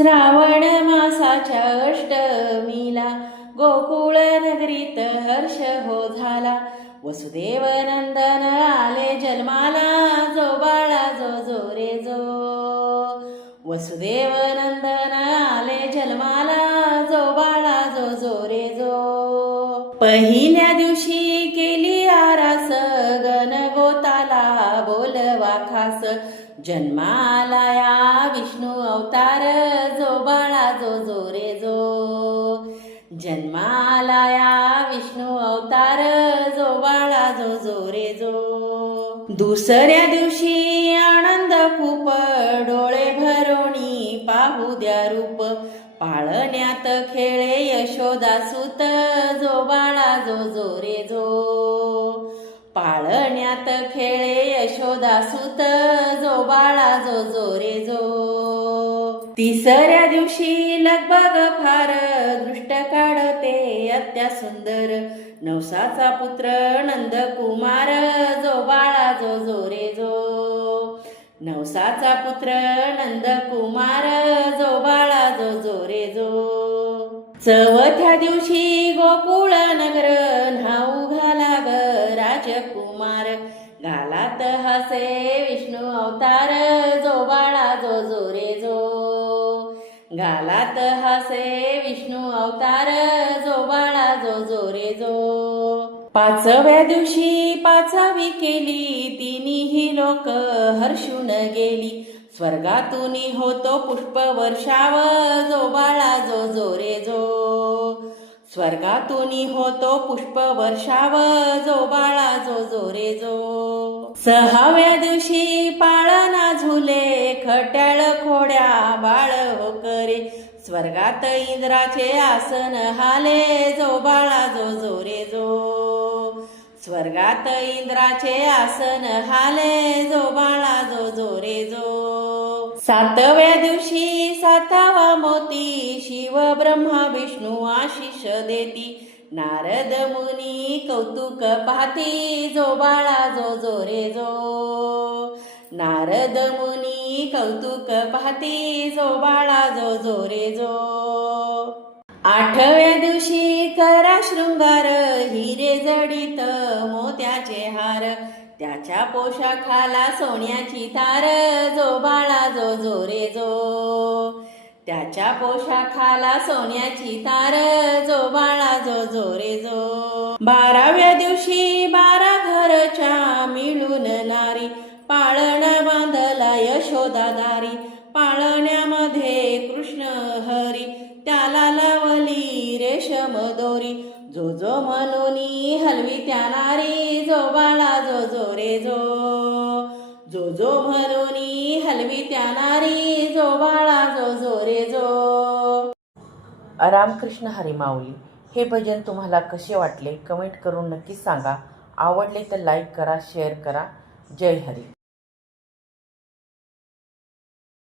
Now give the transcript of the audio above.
श्रावण मासाच्या अष्टमीला गोकुळ नगरीत हर्ष हो झाला. वसुदेव नंदन आले जन्माला जो बाळा जो जो रे जो वसुदेव नंदन आले जन्माला जो बाळा जो जो रे जो. पहिल्या दिवशी जन्माला या विष्णू अवतार जो बाळा जो जो रे जो. जन्माला या विष्णू अवतार जो बाळा जो जो रे जो. दुसऱ्या दिवशी आनंद खूप डोळे भरोणी पाहू द्या रूप. पाळण्यात खेळे यशोदा सुत जो बाळा जो जो रे जो. पाळण्यात खेळे यशोदा सुत जो बाळा जो जो रे जो. तिसऱ्या दिवशी लगबग फार दृष्ट काढते अत्या सुंदर. नवसाचा पुत्र नंद कुमार जो बाळा जो जो रे जो. नवसाचा पुत्र नंद कुमार जो बाळा जो जो रे जो. चवथ्या दिवशी गोकुळ नगर न्हाऊ घाल राजकुमार. घालात हसे विष्णू अवतार जो बाळा जो जो रे जो. घालात हसे विष्णू अवतार जो बाळा जो जो रे जो. पाचव्या दिवशी पाचावी केली तिन्ही लोक हर्षून गेली. स्वर्गातून होतो पुष्प वर्षाव जो बाळा जो जो रे जो. स्वर्गातून होतो पुष्प वर्षाव जो बाळा जो जो रे जो. सहाव्या दिवशी पाळणा झुले खट्याळ खोड्या बाळ हो करे स्वर्गात इंद्राचे आसन हाले जो बाळा जो जो रे जो. स्वर्गात इंद्राचे आसन हाले जो बाळा सातव्या दिवशी सातावा मोती शिव ब्रह्मा विष्णू आशिष देती. नारद मुनी कौतुक पाहती जो बाळा जो जो रे जो. नारद मुनी कौतुक पाहती जो बाळा जो जो रे जो. आठव्या दिवशी करा शृंगार हिरे जडित मोत्याचे हार. त्याच्या पोशाखाला सोन्याची तार जो बाळा जो जो रे जो. त्याच्या पोशाखाला सोन्याची तार जो बाळा जो जो रे जो. बाराव्या दिवशी बारा घरच्या मिळून नारी पाळण बांधला यशोदा लावली जो जो मनोनी हलवी त्या नारी जो बाळा जो जो रे जो. जो जो म्हणूनी हलवी त्या नारी जो बाळा जो जो रे जो. रामकृष्ण हरिमाऊली हे भजन तुम्हाला कसे वाटले? कमेंट करून नक्की सांगा. आवडले तर लाईक करा शेअर करा. जय हरी.